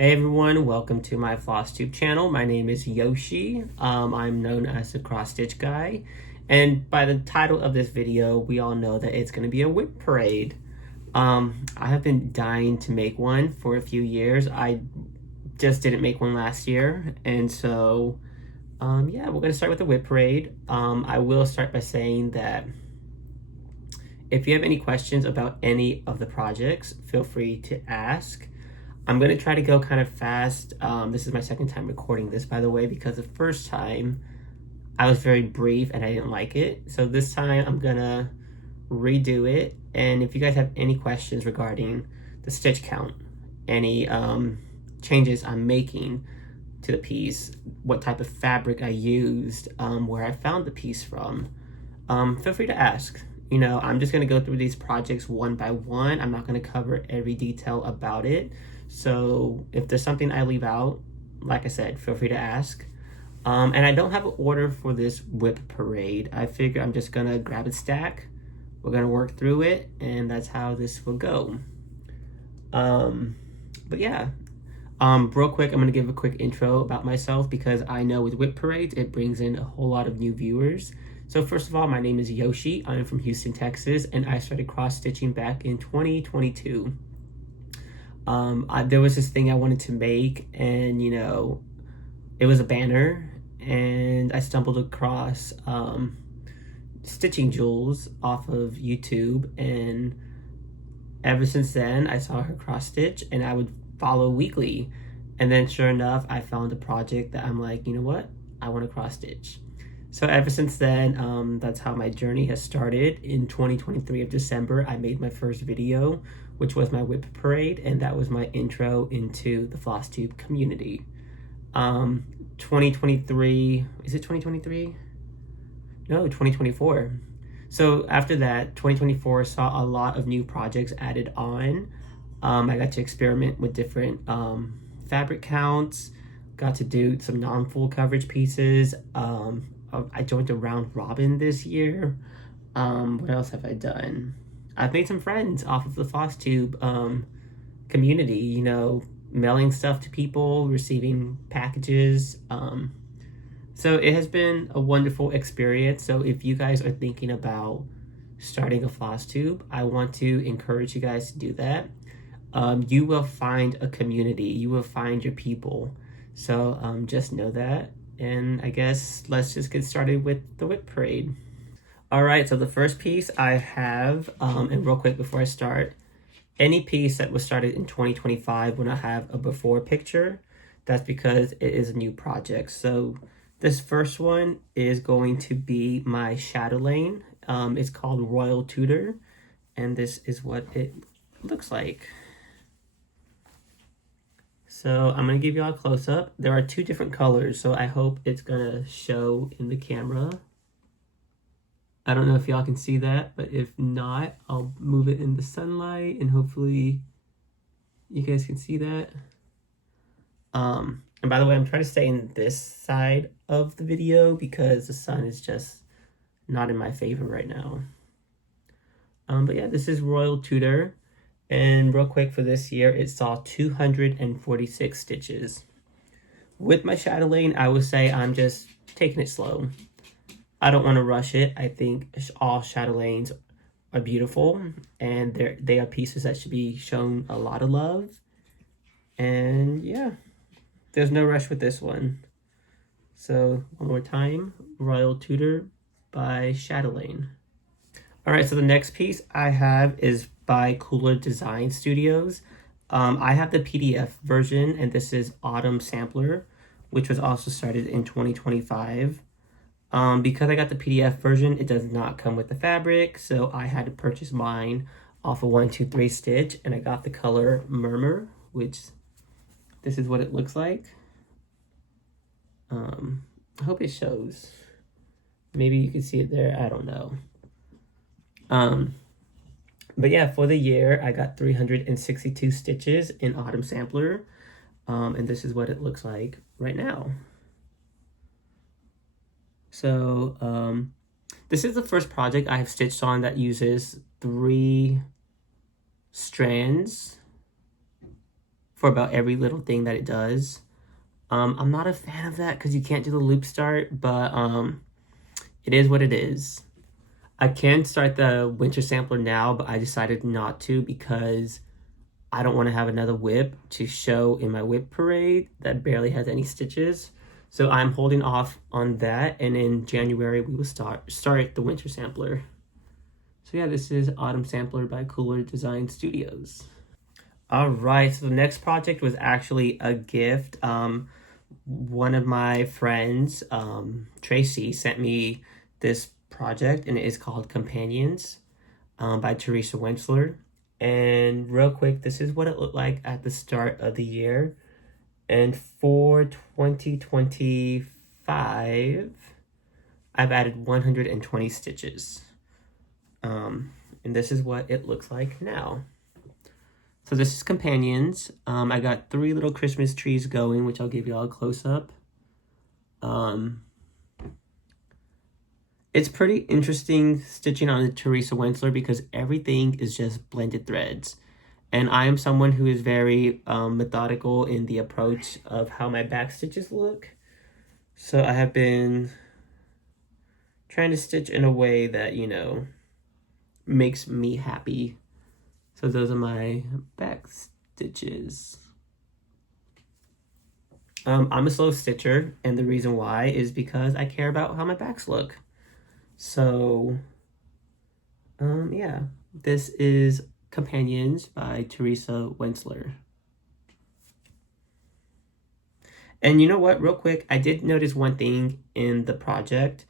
Hey everyone, welcome to my FlossTube channel. My name is Yoshi. I'm known as the cross stitch guy, and by the title of this video, we all know that it's going to be a WIP parade. I have been dying to make one for a few years. I just didn't make one last year, and so yeah, we're going to start with the WIP parade. I will start by saying that if you have any questions about any of the projects, feel free to ask. I'm going to try to go kind of fast. This is my second time recording this, by the way, because the first time I was very brief and I didn't like it. So this time I'm going to redo it. And if you guys have any questions regarding the stitch count, any changes I'm making to the piece, what type of fabric I used, where I found the piece from, feel free to ask. You know, I'm just going to go through these projects one by one. I'm not going to cover every detail about it. So if there's something I leave out, like I said, feel free to ask. And I don't have an order for this WIP parade. I figure I'm just going to grab a stack. We're going to work through it, and that's how this will go. But yeah, real quick, I'm going to give a quick intro about myself because I know with WIP parades, it brings in a whole lot of new viewers. So first of all, my name is Yoshi. I'm from Houston, Texas, and I started cross-stitching back in 2022. There was this thing I wanted to make, and you know, it was a banner, and I stumbled across Stitching Jules off of YouTube, and ever since then, I saw her cross-stitch, and I would follow weekly. And then sure enough, I found a project that I'm like, you know what? I want to cross-stitch. So ever since then, that's how my journey has started. In 2023 of December, I made my first video, which was my WIP parade, and that was my intro into the FlossTube community. 2023, is it 2023? No, 2024. So after that, 2024 saw a lot of new projects added on. I got to experiment with different fabric counts, got to do some non-full coverage pieces. I joined a round robin this year. What else have I done? I've made some friends off of the FlossTube community, you know, mailing stuff to people, receiving packages. So it has been a wonderful experience. So if you guys are thinking about starting a FlossTube, I want to encourage you guys to do that. You will find a community. You will find your people. So just know that. And I guess let's just get started with the WIP parade. All right, so the first piece I have, and real quick before I start, any piece that was started in 2025 will not have a before picture. That's because it is a new project. So this first one is going to be my Chatelaine. It's called Royal Tudor, and this is what it looks like. So I'm going to give you all a close-up. There are two different colors, so I hope it's going to show in the camera. I don't know if y'all can see that, but if not, I'll move it in the sunlight and hopefully you guys can see that. And by the way, I'm trying to stay in this side of the video because the sun is just not in my favor right now. But yeah, this is Royal Tudor. And real quick, for this year, it saw 246 stitches. With my Chatelaine, I would say I'm just taking it slow. I don't want to rush it. I think all Chatelaines are beautiful, and they are pieces that should be shown a lot of love. And yeah, there's no rush with this one. So one more time, Royal Tudor by Chatelaine. All right, so the next piece I have is by Kooler Design Studios. I have the PDF version, and this is Autumn Sampler, which was also started in 2025. Because I got the PDF version, it does not come with the fabric, so I had to purchase mine off of 123 Stitch, and I got the color Murmur, which this is what it looks like. I hope it shows. Maybe you can see it there, I don't know. But yeah, for the year, I got 362 stitches in Autumn Sampler, and this is what it looks like right now. So this is the first project I have stitched on that uses 3 strands for about every little thing that it does. I'm not a fan of that because you can't do the loop start, but it is what it is. I can start the winter sampler now, but I decided not to because I don't want to have another WIP to show in my WIP parade that barely has any stitches. So I'm holding off on that, and in January we will start the winter sampler. So yeah, this is Autumn Sampler by Kooler Design Studios. All right, so the next project was actually a gift. One of my friends, Tracy, sent me this project, and it is called Companions by Teresa Wentzler. And real quick, this is what it looked like at the start of the year. And for 2025, I've added 120 stitches. And this is what it looks like now. So this is Companions. I got 3 little Christmas trees going, which I'll give you all a close-up. It's pretty interesting stitching on the Teresa Wentzler because everything is just blended threads. And I am someone who is very methodical in the approach of how my back stitches look. So I have been trying to stitch in a way that, you know, makes me happy. So those are my back stitches. I'm a slow stitcher, and the reason why is because I care about how my backs look. So, yeah, this is Companions by Teresa Wentzler. And you know what, real quick, I did notice one thing in the project.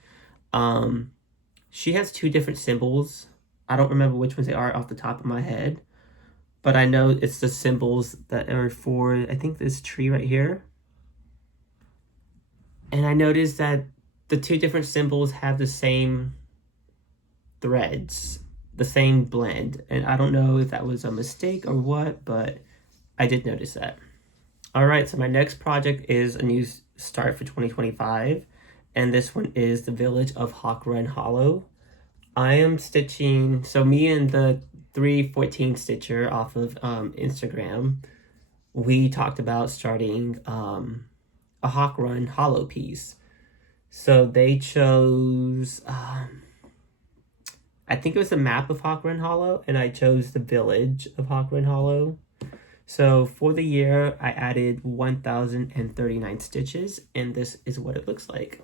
She has 2 different symbols. I don't remember which ones they are off the top of my head, but I know it's the symbols that are for, I think, this tree right here. And I noticed that the 2 different symbols have the same threads, the same blend. And I don't know if that was a mistake or what, but I did notice that. All right, so my next project is a new start for 2025. And this one is the Village of Hawk Run Hollow. I am stitching, so me and the 314 stitcher off of Instagram, we talked about starting a Hawk Run Hollow piece. So they chose, I think it was the map of Hawk Run Hollow, and I chose the village of Hawk Run Hollow. So for the year, I added 1,039 stitches, and this is what it looks like.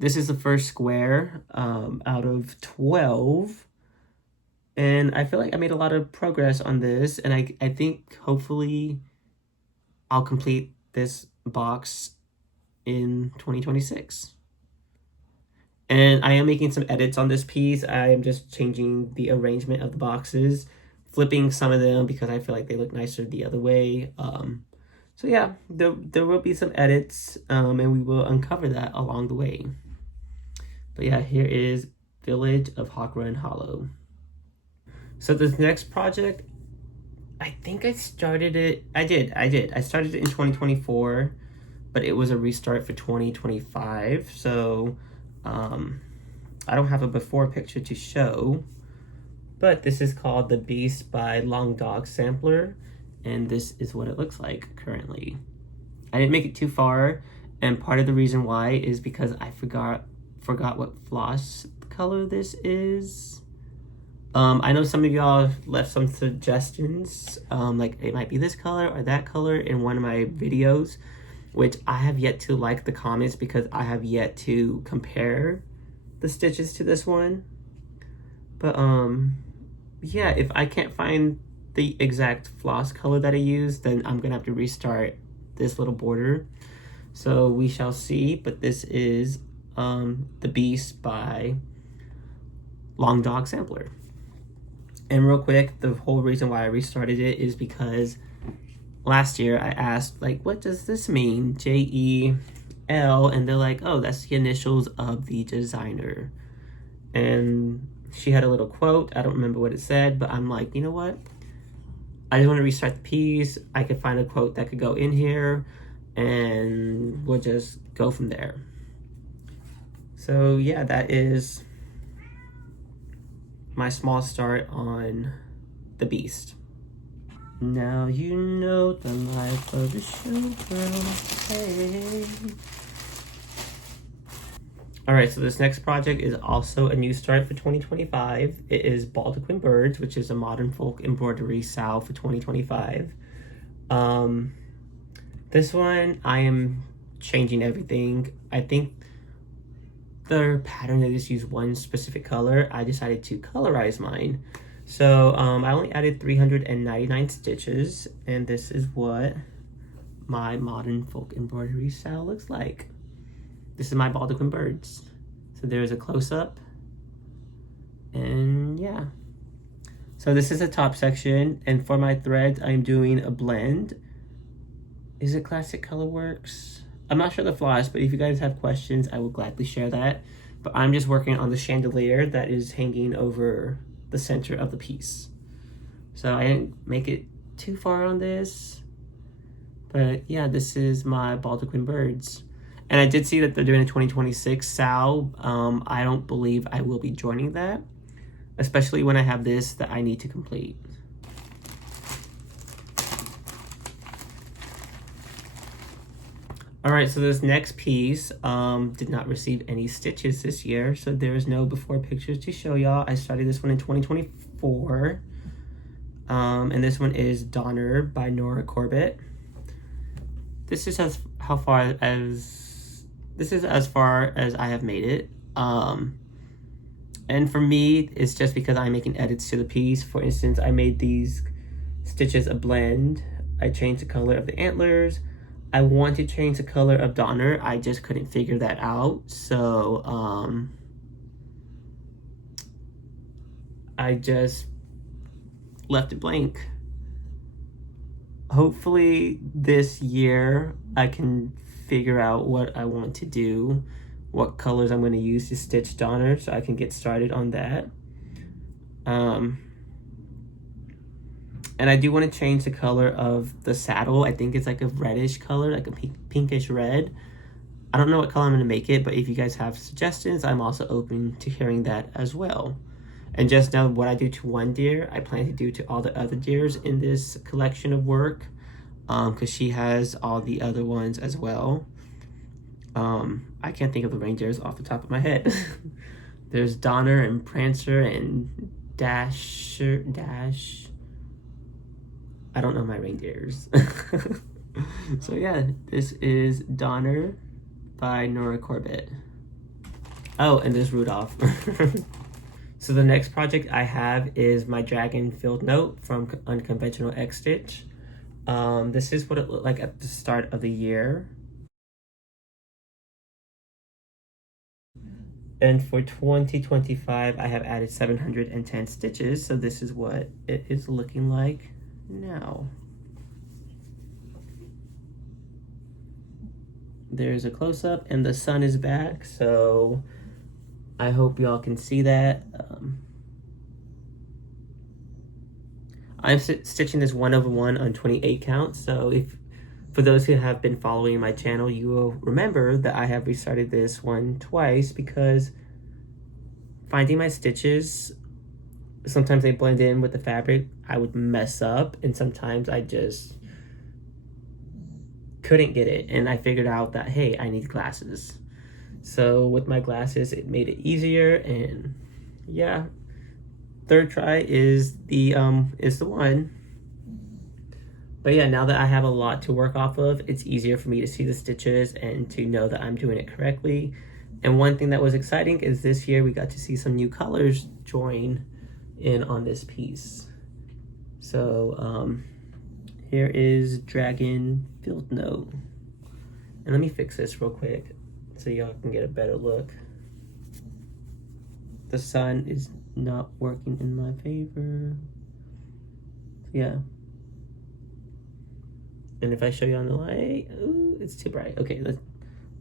This is the first square out of 12. And I feel like I made a lot of progress on this, and I think hopefully I'll complete this box in 2026. And I am making some edits on this piece. I am just changing the arrangement of the boxes, flipping some of them because I feel like they look nicer the other way. So yeah, there will be some edits, and we will uncover that along the way. But yeah, here is Village of Hawk Run Hollow. So this next project, I think I started it. I did. I started it in 2024, but it was a restart for 2025. So I don't have a before picture to show, but this is called The Beast by Long Dog Sampler, and this is what it looks like currently. I didn't make it too far, and part of the reason why is because I forgot what floss color this is. I know some of y'all left some suggestions, like it might be this color or that color in one of my videos, which I have yet to like the comments because I have yet to compare the stitches to this one. But yeah, if I can't find the exact floss color that I used, then I'm gonna have to restart this little border. So we shall see, but this is The Beast by Long Dog Sampler. And real quick, the whole reason why I restarted it is because last year I asked, like, what does this mean? J-E-L, and they're like, oh, that's the initials of the designer. And she had a little quote. I don't remember what it said, but I'm like, you know what? I just want to restart the piece. I could find a quote that could go in here, and we'll just go from there. So yeah, that is my small start on The Beast. Now you know the life of a showgirl. Hey. Alright, so this next project is also a new start for 2025. It is Baldaquin Birds, which is a modern folk embroidery style for 2025. This one, I am changing everything. I think the pattern, they just use one specific color. I decided to colorize mine. So I only added 399 stitches, and this is what my modern folk embroidery style looks like. This is my Baldaquin Birds. So there's a close-up, and yeah. So this is a top section, and for my threads, I'm doing a blend. Is it Classic Colorworks? I'm not sure the floss, but if you guys have questions, I will gladly share that. But I'm just working on the chandelier that is hanging over the center of the piece. So I didn't make it too far on this, but yeah, this is my Baldaquin Birds. And I did see that they're doing a 2026 SAL. I don't believe I will be joining that, especially when I have this that I need to complete. All right, so this next piece did not receive any stitches this year, so there's no before pictures to show y'all. I started this one in 2024, and this one is Donner by Nora Corbett. This is as far as I have made it. And for me, it's just because I'm making edits to the piece. For instance, I made these stitches a blend. I changed the color of the antlers. I want to change the color of Donner. I just couldn't figure that out. So I just left it blank. Hopefully this year I can figure out what I want to do, what colors I'm going to use to stitch Donner, so I can get started on that. And I do want to change the color of the saddle. I think it's like a reddish color, like a pinkish red. I don't know what color I'm going to make it, but if you guys have suggestions, I'm also open to hearing that as well. And just know what I do to one deer, I plan to do to all the other deers in this collection of work, because she has all the other ones as well. I can't think of the reindeers off the top of my head. There's Donner and Prancer and Dash. I don't know my reindeers. So yeah, this is Donner by Nora Corbett. Oh, and there's Rudolph. So the next project I have is my Dragon Field Note from Unconventional X Stitch. This is what it looked like at the start of the year. And for 2025, I have added 710 stitches. So this is what it is looking like now. There's a close-up and the sun is back, so I hope y'all can see that. I'm stitching this 1/1 on 28 count, so for those who have been following my channel, you will remember that I have restarted this one twice because finding my stitches, sometimes they blend in with the fabric, I would mess up, and sometimes I just couldn't get it, and I figured out that, hey, I need glasses. So with my glasses, it made it easier, and yeah, third try is the one. But yeah, now that I have a lot to work off of, it's easier for me to see the stitches and to know that I'm doing it correctly. And one thing that was exciting is this year we got to see some new colors join in on this piece. So here is Dragon Field Note. And let me fix this real quick so y'all can get a better look. The sun is not working in my favor. Yeah. And if I show you on the light, ooh, it's too bright. Okay,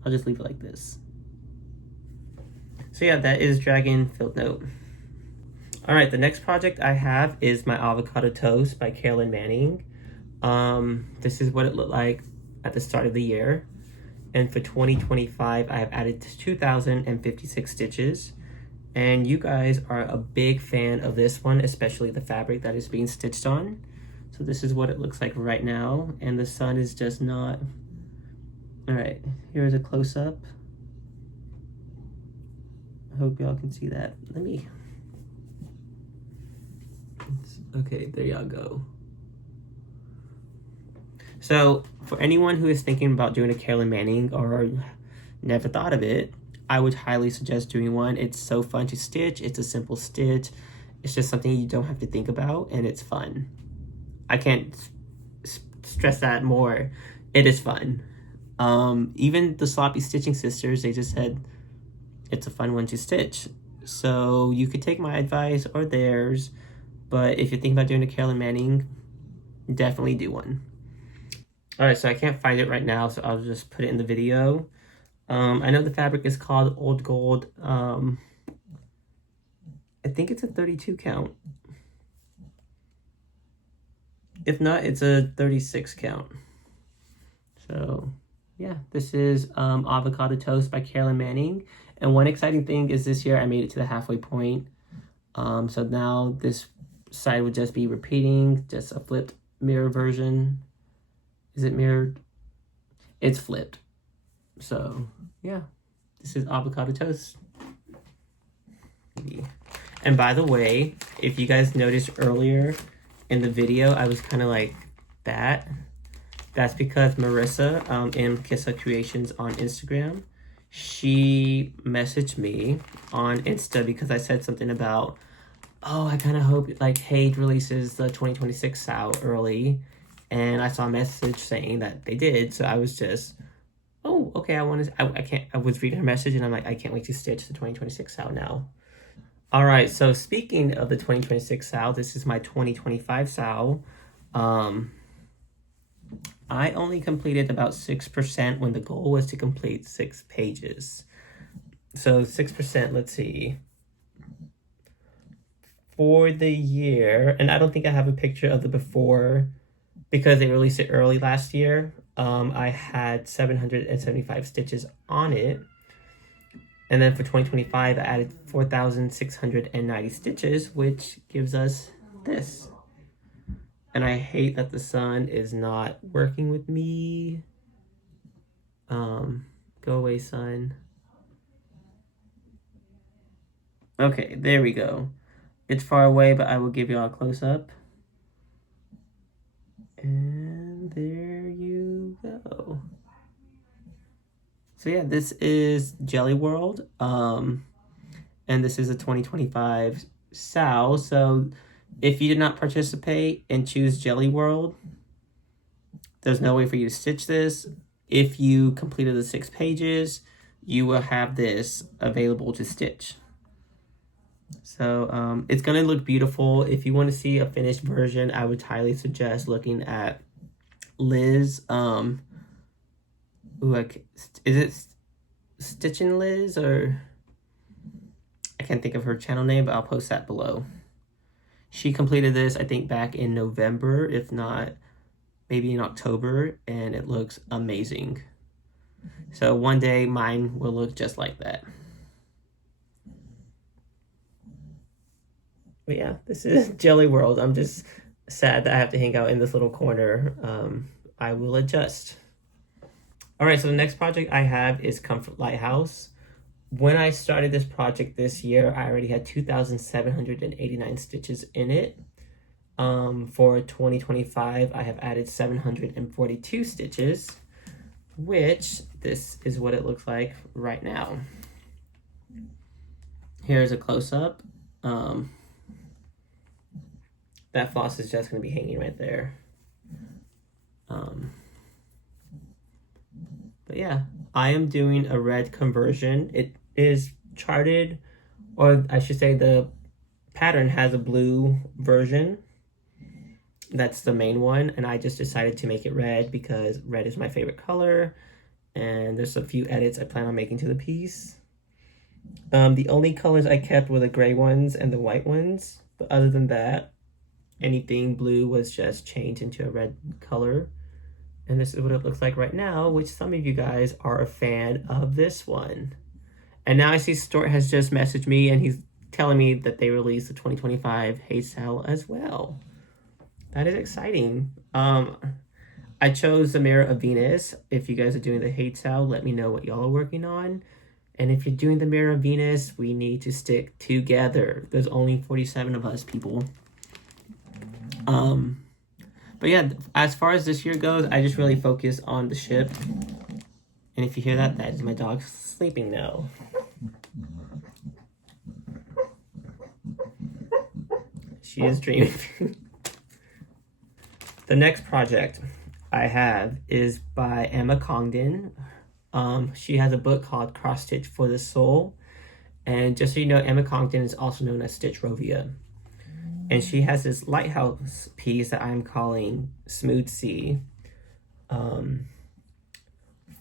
I'll just leave it like this. So yeah, that is Dragon Field Note. All right, the next project I have is my Avocado Toast by Carolyn Manning. This is what it looked like at the start of the year. And for 2025, I have added 2,056 stitches. And you guys are a big fan of this one, especially the fabric that is being stitched on. So this is what it looks like right now, and the sun is just not. All right, here's a close-up. I hope y'all can see that. Let me. Okay, there y'all go. So for anyone who is thinking about doing a Carolyn Manning or never thought of it, I would highly suggest doing one. It's so fun to stitch. It's a simple stitch. It's just something you don't have to think about, and it's fun. I can't stress that more. It is fun. Even the Sloppy Stitching Sisters, they just said it's a fun one to stitch. So you could take my advice or theirs, but if you're thinking about doing a Carolyn Manning, definitely do one. All right, so I can't find it right now, so I'll just put it in the video. I know the fabric is called Old Gold. I think it's a 32 count. If not, it's a 36 count. So yeah, this is Avocado Toast by Carolyn Manning. And one exciting thing is this year I made it to the halfway point. So now this side would just be repeating, just a flipped mirror version. Is it mirrored? It's flipped. So yeah, this is Avocado Toast. And by the way, if you guys noticed earlier in the video, I was kind of like that. That's because Marissa in Kissa Creations on Instagram, she messaged me on Insta because I said something about, oh, I kind of hope like Hade releases the 2026 SAO early. And I saw a message saying that they did. So I was just, oh, okay, I was reading her message and I'm like, I can't wait to stitch the 2026 SAO now. All right, so speaking of the 2026 SAO, this is my 2025 SAO. I only completed about 6% when the goal was to complete 6 pages. So 6%, let's see. For the year, and I don't think I have a picture of the before because they released it early last year. I had 775 stitches on it. And then for 2025, I added 4,690 stitches, which gives us this. And I hate that the sun is not working with me. Go away, sun. Okay, there we go. It's far away, but I will give y'all a close-up. And there you go. So yeah, this is Jelly World. And this is a 2025 SAO. So if you did not participate and choose Jelly World, there's no way for you to stitch this. If you completed the 6 pages, you will have this available to stitch. So it's going to look beautiful. If you want to see a finished version, I would highly suggest looking at Liz. Is it Stitchin' Liz, or I can't think of her channel name, but I'll post that below. She completed this, I think, back in November, if not maybe in October, and it looks amazing. So one day mine will look just like that. But yeah, this is Jelly World. I'm just sad that I have to hang out in this little corner. I will adjust. All right, so the next project I have is Comfort Lighthouse. When I started this project this year, I already had 2,789 stitches in it. For 2025, I have added 742 stitches, which this is what it looks like right now. Here's a close-up. That floss is just going to be hanging right there. But yeah, I am doing a red conversion. It is charted, or I should say the pattern has a blue version. That's the main one, and I just decided to make it red because red is my favorite color, and there's a few edits I plan on making to the piece. The only colors I kept were the gray ones and the white ones, but other than that, anything blue was just changed into a red color. And this is what it looks like right now, which some of you guys are a fan of this one. And now I see Stort has just messaged me and he's telling me that they released the 2025 Hay Sale as well. That is exciting. I chose the Mirror of Venus. If you guys are doing the hate sale, let me know what y'all are working on. And if you're doing the Mirror of Venus, we need to stick together. There's only 47 of us, people. But yeah, as far as this year goes, I just really focus on the ship. And if you hear that, that is my dog sleeping now. She is dreaming. The next project I have is by Emma Congdon. She has a book called Cross Stitch for the Soul. And just so you know, Emma Congdon is also known as Stitch Rovia. And she has this Lighthouse piece that I'm calling Smooth Sea.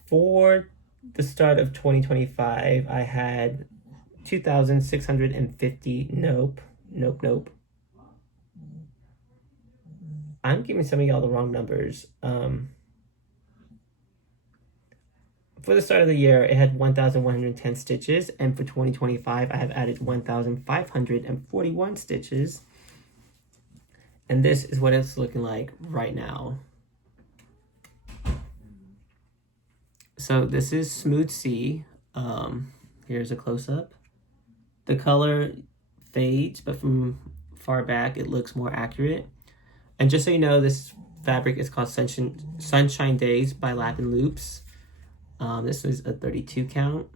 For the start of 2025, I had 2,650, nope. I'm giving some of y'all the wrong numbers. For the start of the year, it had 1,110 stitches, and for 2025, I have added 1,541 stitches. And this is what it's looking like right now. So this is Smooth Sea. Here's a close-up. The color fades, but from far back, it looks more accurate. And just so you know, this fabric is called Sunshine Days by Lap and Loops. This is a 32 count.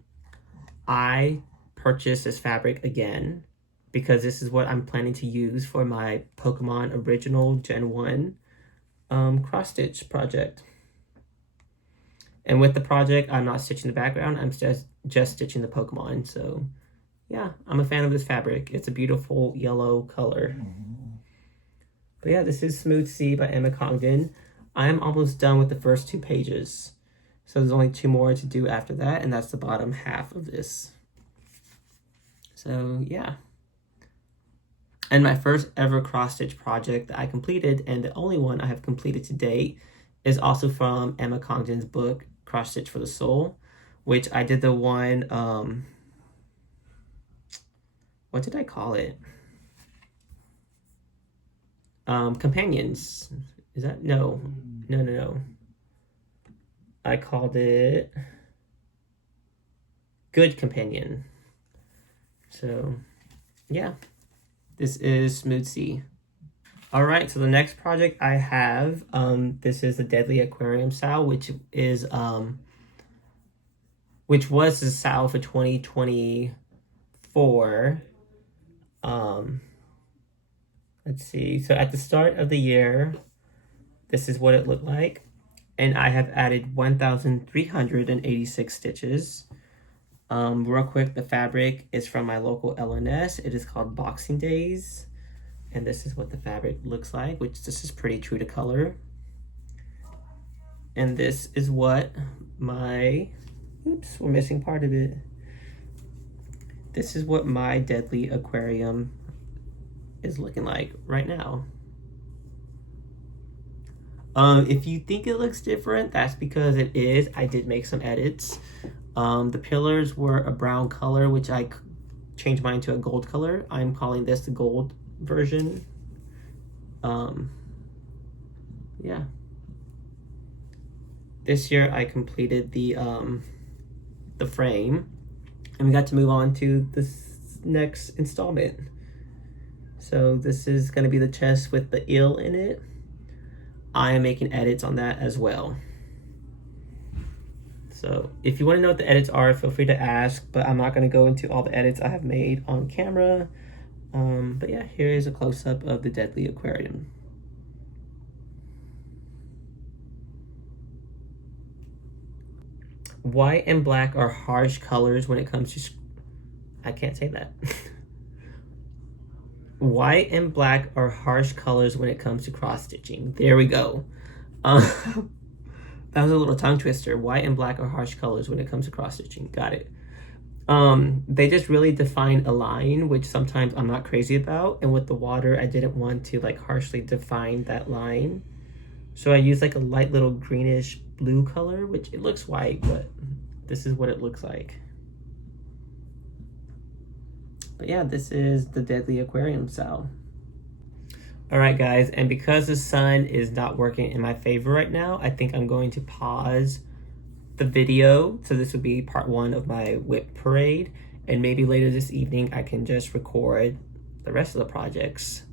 I purchased this fabric again because this is what I'm planning to use for my Pokemon Original Gen 1 cross stitch project. And with the project, I'm not stitching the background, I'm just stitching the Pokemon. So yeah, I'm a fan of this fabric. It's a beautiful yellow color. But yeah, this is Smooth Sea by Emma Congdon. I'm almost done with the first 2 pages. So there's only 2 more to do after that, and that's the bottom half of this. So yeah. And my first ever cross-stitch project that I completed, and the only one I have completed to date, is also from Emma Congdon's book, Cross Stitch for the Soul, which I did the one, what did I call it? Companions. Is that? No. I called it Good Companion. So, yeah. This is Smooth Sea. Alright, so the next project I have, this is the Deadly Aquarium style, which was the style for 2024. Let's see. So at the start of the year, this is what it looked like. And I have added 1,386 stitches. Real quick, the fabric is from my local LNS. It is called Boxing Days. And this is what the fabric looks like, which this is pretty true to color. And this is what my, oops, we're missing part of it. This is what my Deadly Aquarium is looking like right now. If you think it looks different, that's because it is. I did make some edits. The pillars were a brown color, which I changed mine to a gold color. I'm calling this the gold version. Yeah. This year I completed the frame, and we got to move on to this next installment. So this is going to be the chest with the eel in it. I am making edits on that as well. So if you want to know what the edits are, feel free to ask, but I'm not going to go into all the edits I have made on camera. But yeah, here is a close-up of the Deadly Aquarium. White and black are harsh colors when it comes to... I can't say that. White and black are harsh colors when it comes to cross-stitching. There we go. That was a little tongue twister. White and black are harsh colors when it comes to cross-stitching. Got it. They just really define a line, which sometimes I'm not crazy about. And with the water, I didn't want to like harshly define that line. So I used like a light little greenish blue color, which it looks white, but this is what it looks like. But yeah, this is the Deadly Aquarium style. All right, guys, and because the sun is not working in my favor right now, I think I'm going to pause the video. So this would be part 1 of my WIP parade, and maybe later this evening I can just record the rest of the projects.